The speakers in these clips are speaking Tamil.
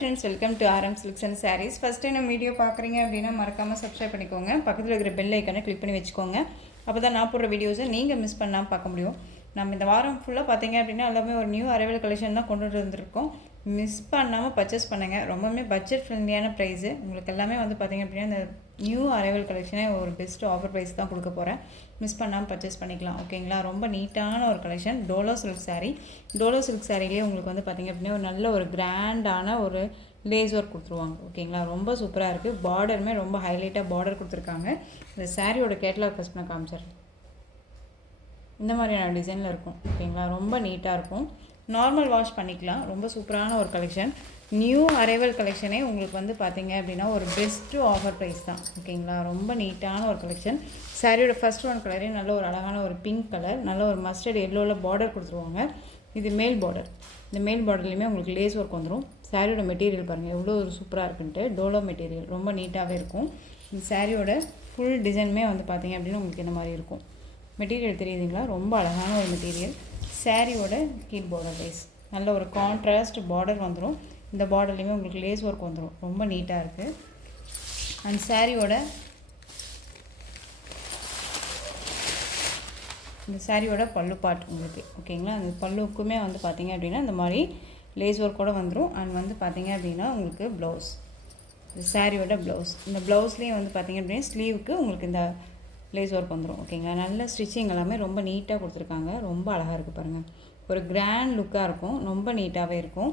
Friends, welcome to RM Silks and Sarees. First time நம்ம வீடியோ பார்க்குறீங்க அப்படின்னா மறக்காமல் சப்ஸ்கிரைப் பண்ணிக்கோங்க. பக்கத்தில் இருக்கிற பெல் ஐக்கனை கிளிக் பண்ணி வச்சுக்கோங்க. அப்போ தான் நான் போடுற வீடியோஸை நீங்கள் மிஸ் பண்ணாமல் பார்க்க முடியும். நம்ம இந்த வாரம் ஃபுல்லாக பார்த்தீங்க அப்படின்னா எல்லாமே ஒரு நியூ அரைவல் கலெக்ஷன் தான் கொண்டு வந்துருக்கோம். மிஸ் பண்ணாமல் பர்ச்சேஸ் பண்ணுங்கள். ரொம்பவுமே பட்ஜெட் ஃப்ரெண்ட்லியான ப்ரைஸு. உங்களுக்கு எல்லாமே வந்து பார்த்திங்க அப்படின்னா இந்த நியூ அரைவல் கலெக்ஷனே ஒரு பெஸ்ட்டு ஆஃபர் ப்ரைஸ் தான் கொடுக்க போகிறேன். மிஸ் பண்ணாமல் பர்ச்சேஸ் பண்ணிக்கலாம். ஓகேங்களா? ரொம்ப நீட்டான ஒரு collection. Dola silk sari. Dola silk சாரீலேயே உங்களுக்கு வந்து பார்த்திங்க அப்படின்னா ஒரு நல்ல ஒரு கிராண்டான ஒரு லேஸ் ஒர்க் கொடுத்துருவாங்க. ஓகேங்களா? ரொம்ப சூப்பராக இருக்குது. பார்டருமே ரொம்ப ஹைலைட்டாக பார்டர் கொடுத்துருக்காங்க. இந்த சாரியோட கேட்லாக் ஃபஸ்ட் நான் காமிச்சிடுறேன். இந்த மாதிரியான டிசைனில் இருக்கும். ஓகேங்களா? ரொம்ப நீட்டாக இருக்கும். நார்மல் வாஷ் பண்ணிக்கலாம். ரொம்ப சூப்பரான ஒரு கலெக்ஷன். நியூ அரைவல் கலெக்ஷனே உங்களுக்கு வந்து பார்த்தீங்க அப்படின்னா ஒரு பெஸ்ட்டு ஆஃபர் ப்ரைஸ் தான். ஓகேங்களா? ரொம்ப நீட்டான ஒரு கலெக்ஷன். சாரியோட ஃபஸ்ட் ஒன் கலரே நல்ல ஒரு அழகான ஒரு பிங்க் கலர், நல்ல ஒரு மஸ்டர்ட் எல்லோவில் பார்டர் கொடுத்துருவாங்க. இது மேல் பார்டர். இந்த மேல் பார்டர்லேயுமே உங்களுக்கு லேஸ் ஒர்க் வந்துடும். சாரியோட மெட்டீரியல் பாருங்கள் எவ்வளோ ஒரு சூப்பராக இருக்குன்ட்டு. டோலோ மெட்டீரியல் ரொம்ப நீட்டாகவே இருக்கும். இந்த சாரியோட ஃபுல் டிசைனுமே வந்து பார்த்திங்க அப்படின்னா உங்களுக்கு இந்த மாதிரி இருக்கும். மெட்டீரியல் தெரியுதுங்களா? ரொம்ப அழகான ஒரு மெட்டீரியல். சாரியோட கீழ் பார்டர் வைஸ் நல்ல ஒரு கான்ட்ராஸ்ட் பார்டர் வந்துடும். இந்த பார்டர்லேயுமே உங்களுக்கு லேஸ் ஒர்க் வந்துடும். ரொம்ப நீட்டாக இருக்குது. அண்ட் சாரியோட இந்த சாரியோட பல்லு பாட் உங்களுக்கு. ஓகேங்களா? அந்த பல்லுக்குமே வந்து பார்த்திங்க அப்படின்னா இந்த மாதிரி லேஸ் ஒர்க்கோடு வந்துடும். அண்ட் வந்து பார்த்திங்க அப்படின்னா உங்களுக்கு ப்ளவுஸ், இந்த சாரியோட ப்ளவுஸ். இந்த ப்ளவுஸ்லேயும் வந்து பார்த்திங்க அப்படின்னா ஸ்லீவுக்கு உங்களுக்கு இந்த லேஸ் ஒர்க் வந்துடும். ஓகேங்களா? நல்ல ஸ்டிச்சிங் எல்லாமே ரொம்ப நீட்டாக கொடுத்துருக்காங்க. ரொம்ப அழகாக இருக்குது பாருங்கள். ஒரு கிராண்ட் லுக்காக இருக்கும். ரொம்ப நீட்டாகவே இருக்கும்.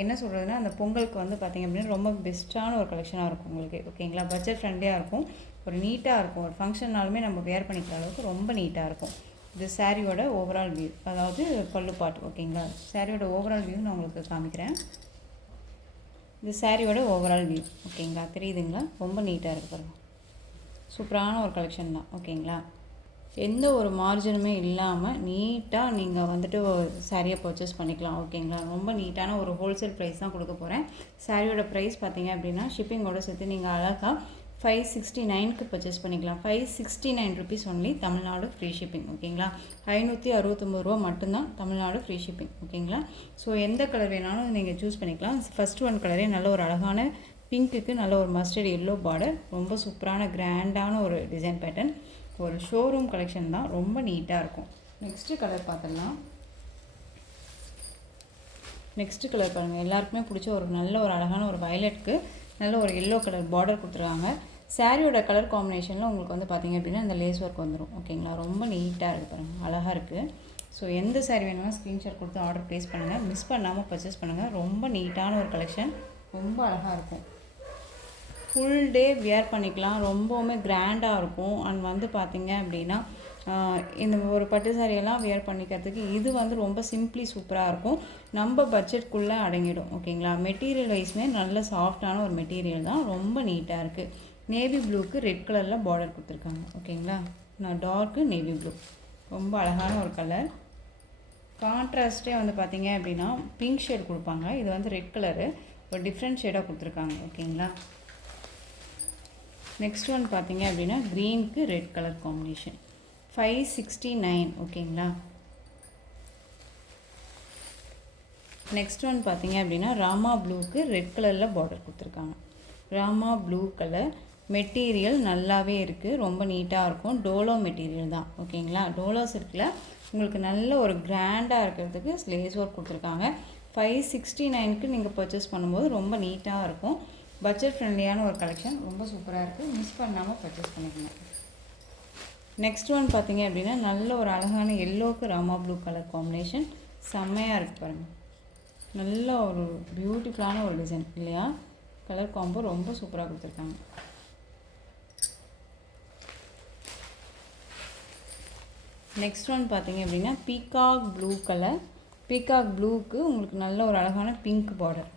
என்ன சொல்கிறதுனா அந்த பொங்கலுக்கு வந்து பார்த்திங்க அப்படின்னா ரொம்ப பெஸ்ட்டான ஒரு கலெக்ஷனாக இருக்கும் உங்களுக்கு. ஓகேங்களா? பட்ஜெட் ஃப்ரெண்ட்லியாக இருக்கும். ஒரு நீட்டாக இருக்கும். ஒரு ஃபங்க்ஷன்னாலுமே நம்ம வேர் பண்ணிக்கிற அளவுக்கு ரொம்ப நீட்டாக இருக்கும். இது சாரியோட ஓவரால் வியூ, அதாவது பல்லு பாட்டு. ஓகேங்களா? சாரியோட ஓவரால் வியூ நான் உங்களுக்கு காமிக்கிறேன். இது சாரியோட ஓவரால் வியூ. ஓகேங்களா? தெரியுதுங்களா? ரொம்ப நீட்டாக இருக்குது பாருங்கள். சூப்பரான ஒரு கலெக்ஷன் தான். ஓகேங்களா? எந்த ஒரு மார்ஜினுமே இல்லாமல் நீட்டாக நீங்கள் வந்துட்டு சாரியை பர்ச்சேஸ் பண்ணிக்கலாம். ஓகேங்களா? ரொம்ப நீட்டான ஒரு ஹோல்சேல் ப்ரைஸ் தான் கொடுக்க போகிறேன். சாரியோட ப்ரைஸ் பார்த்தீங்க அப்படின்னா ஷிப்பிங்கோட சேர்த்து நீங்கள் அழகாக 569க்கு பர்ச்சேஸ் பண்ணிக்கலாம். 569 rupees only. Tamil Nadu free shipping. ஓகேங்களா? 569 ரூபா மட்டும்தான் தமிழ்நாடு ஃப்ரீ ஷிப்பிங். ஓகேங்களா? ஸோ எந்த கலர் வேணாலும் நீங்கள் சூஸ் பண்ணிக்கலாம். ஃபஸ்ட் ஒன் கலரே நல்ல ஒரு அழகான பிங்க்குக்கு நல்ல ஒரு மஸ்டர்ட் எல்லோ பார்டர். ரொம்ப சூப்பரான கிராண்டான ஒரு டிசைன் பேட்டர்ன். ஒரு ஷோரூம் கலெக்ஷன் தான். ரொம்ப நீட்டாக இருக்கும். நெக்ஸ்ட்டு கலர் பார்த்துடலாம். நெக்ஸ்ட்டு கலர் பாருங்கள். எல்லாருக்குமே பிடிச்ச ஒரு நல்ல ஒரு அழகான ஒரு வயலட்டுக்கு நல்ல ஒரு எல்லோ கலர் பார்டர் கொடுத்துருக்காங்க. சாரியோட கலர் காம்பினேஷனில் உங்களுக்கு வந்து பார்த்திங்க அப்படின்னா அந்த லேஸ் ஒர்க் வந்துடும். ஓகேங்களா? ரொம்ப நீட்டாக இருக்குது பாருங்கள். அழகாக இருக்குது. ஸோ எந்த சாரி வேணுமோ ஸ்க்ரீன்ஷாட் கொடுத்து ஆர்டர் ப்ளேஸ் பண்ணுங்கள். மிஸ் பண்ணாமல் பர்ச்சேஸ் பண்ணுங்கள். ரொம்ப நீட்டான ஒரு கலெக்ஷன். ரொம்ப அழகாக இருக்கும். ஃபுல் டே வியர் பண்ணிக்கலாம். ரொம்பவுமே கிராண்டாக இருக்கும். அண்ட் வந்து பார்த்திங்க அப்படின்னா இந்த ஒரு பட்டு சாரியெல்லாம் வியர் பண்ணிக்கிறதுக்கு இது வந்து ரொம்ப சிம்பிளி சூப்பராக இருக்கும். நம்ம பட்ஜெட்குள்ளே அடங்கிடும். ஓகேங்களா? மெட்டீரியல் வைஸ்மே நல்ல சாஃப்டான ஒரு மெட்டீரியல் தான். ரொம்ப நீட்டாக இருக்குது. நேவி ப்ளூக்கு ரெட் கலரில் பார்டர் கொடுத்துருக்காங்க. ஓகேங்களா? நான் டார்க்கு நேவி ப்ளூ. ரொம்ப அழகான ஒரு கலர். கான்ட்ராஸ்ட்டே வந்து பார்த்திங்க அப்படின்னா பிங்க் ஷேட் கொடுப்பாங்க. இது வந்து ரெட் கலரு ஒரு டிஃப்ரெண்ட் ஷேடாக கொடுத்துருக்காங்க. ஓகேங்களா? நெக்ஸ்ட் ஒன் பார்த்திங்க அப்படின்னா க்ரீனுக்கு ரெட் கலர் காம்பினேஷன். 569. ஓகேங்களா? நெக்ஸ்ட் ஒன் பார்த்திங்க அப்படின்னா ராமா ப்ளூக்கு ரெட் கலரில் பார்டர் கொடுத்துருக்காங்க. Rama blue colour. மெட்டீரியல் நல்லாவே இருக்குது. ரொம்ப நீட்டாக இருக்கும். டோலோ மெட்டீரியல் தான். ஓகேங்களா? டோலோ சில்கில் உங்களுக்கு நல்ல ஒரு கிராண்டாக இருக்கிறதுக்கு லேஸ் ஒர்க் கொடுத்துருக்காங்க. 569க்கு நீங்கள் பர்ச்சேஸ் பண்ணும்போது ரொம்ப நீட்டாக இருக்கும். பட்ஜெட் ஃப்ரெண்ட்லியான ஒரு கலெக்ஷன். ரொம்ப சூப்பராக இருக்குது. மிஸ் பண்ணாமல் பர்ச்சேஸ் பண்ணிக்கணும். நெக்ஸ்ட் ஒன் பார்த்திங்க அப்படின்னா நல்ல ஒரு அழகான எல்லோவுக்கு ராமா ப்ளூ கலர் காம்பினேஷன். செம்மையாக இருக்குது பாருங்கள். நல்ல ஒரு பியூட்டிஃபுல்லான ஒரு டிசைன் இல்லையா? கலர் காம்போ ரொம்ப சூப்பராக கொடுத்துருக்காங்க. நெக்ஸ்ட் ஒன் பார்த்திங்க அப்படின்னா பீகாக் ப்ளூ கலர். பீகாக் ப்ளூவுக்கு உங்களுக்கு நல்ல ஒரு அழகான பிங்க் பார்டர்.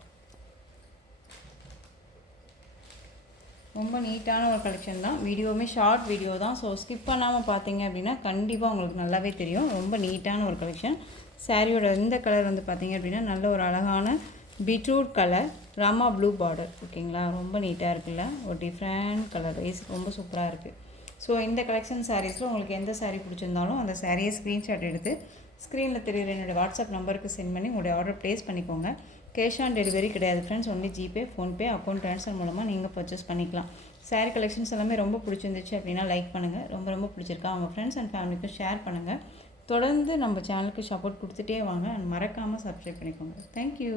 ரொம்ப நீட்டான ஒரு கலெக்ஷன் தான். வீடியோவுமே ஷார்ட் வீடியோ தான். ஸோ ஸ்கிப் பண்ணாமல் பார்த்தீங்க அப்படின்னா கண்டிப்பாக உங்களுக்கு நல்லாவே தெரியும். ரொம்ப நீட்டான ஒரு கலெக்ஷன். சாரியோட இந்த கலர் வந்து பார்த்திங்க அப்படின்னா நல்ல ஒரு அழகான beetroot colour Rama blue border. ஓகேங்களா? ரொம்ப நீட்டாக இருக்குல்ல? ஒரு டிஃப்ரெண்ட் கலர் வைஸ் ரொம்ப சூப்பராக இருக்குது. ஸோ இந்த கலெக்ஷன் சாரீஸில் உங்களுக்கு எந்த சாரீ பிடிச்சிருந்தாலும் அந்த சாரியை ஸ்க்ரீன்ஷாட் எடுத்து ஸ்க்ரீனில் தெரியுற என்னோடய வாட்ஸ்அப் நம்பருக்கு சென்ட் பண்ணி உங்களுடைய ஆர்டர் ப்ளேஸ் பண்ணிக்கோங்க. கேஷ் ஆன் டெலிவரி கிடையாது friends. Only GPay, PhonePe, account transfer மூலமாக நீங்கள் பர்ச்சேஸ் பண்ணிக்கலாம். சாரீ கலெக்ஷன்ஸ் எல்லாமே ரொம்ப பிடிச்சிருந்துச்சு அப்படின்னா லைக் பண்ணுங்கள். ரொம்ப ரொம்ப பிடிச்சிருக்கா அவங்க ஃப்ரெண்ட்ஸ் அண்ட் ஃபேமிலிக்கும் ஷேர் பண்ணுங்கள். தொடர்ந்து நம்ம சேனலுக்கு சப்போர்ட் கொடுத்துட்டே வாங்க அண்ட் மறக்காமல் சப்ஸ்கிரைப் பண்ணிக்கோங்க. தேங்க்யூ.